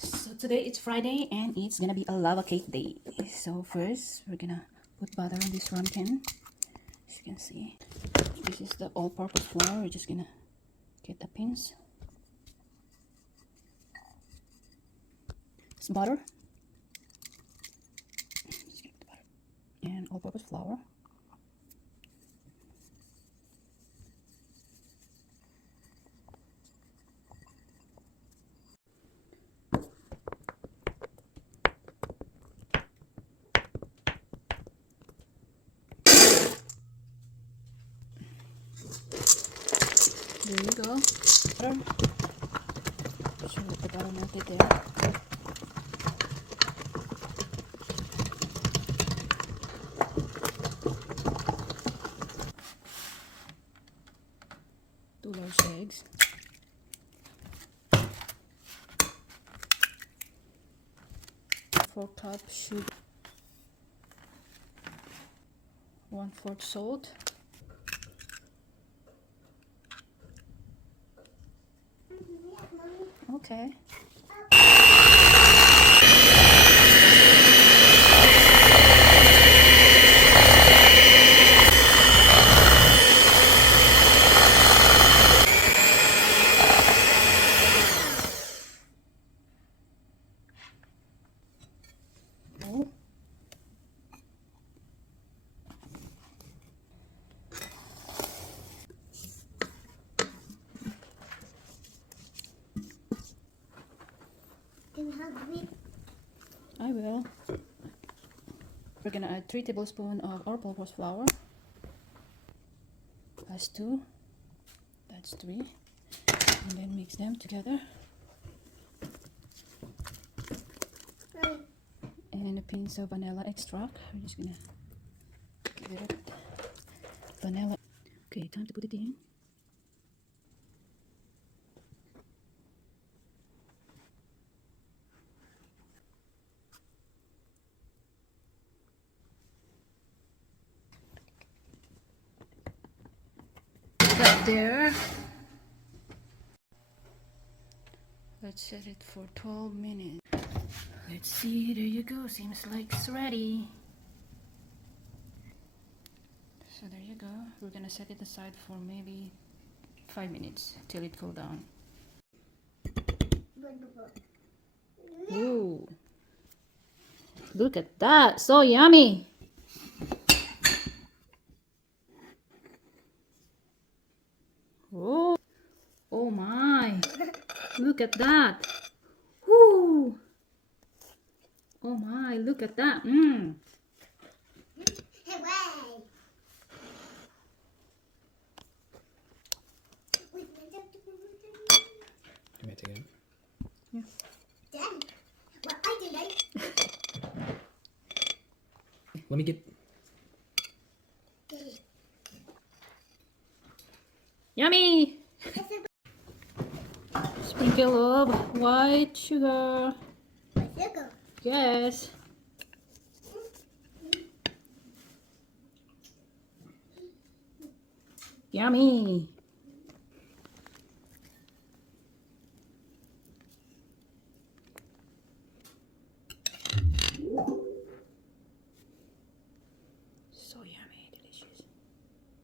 So today it's Friday and it's gonna be a lava cake day. So first we're gonna put butter on this ramekin. As you can see, this is the all-purpose flour. We're just gonna get the pins. It's butter. Just get the butter and all-purpose flour. There you go. Butter. Sure that the butter melted there. Two large eggs. 4 cups sugar. 1/4 salt. Okay. Oh. I will. We're gonna add 3 tablespoons of all-purpose flour. That's 2. That's 3. And then mix them together. And a pinch of vanilla extract. We're just gonna give it vanilla. Okay, time to put it in. Right there. Let's set it for 12 minutes. Let's see, there you go. Seems like it's ready. So there you go. We're gonna set it aside for maybe 5 minutes till it cool down. Ooh. Look at that. So yummy. Oh. Oh my. Look at that. Woo. Oh my, look at that. Mmm. You may take it. Yeah. Dad, what I did Let me get. Yummy. Sprinkle of white sugar. Yes. Yummy.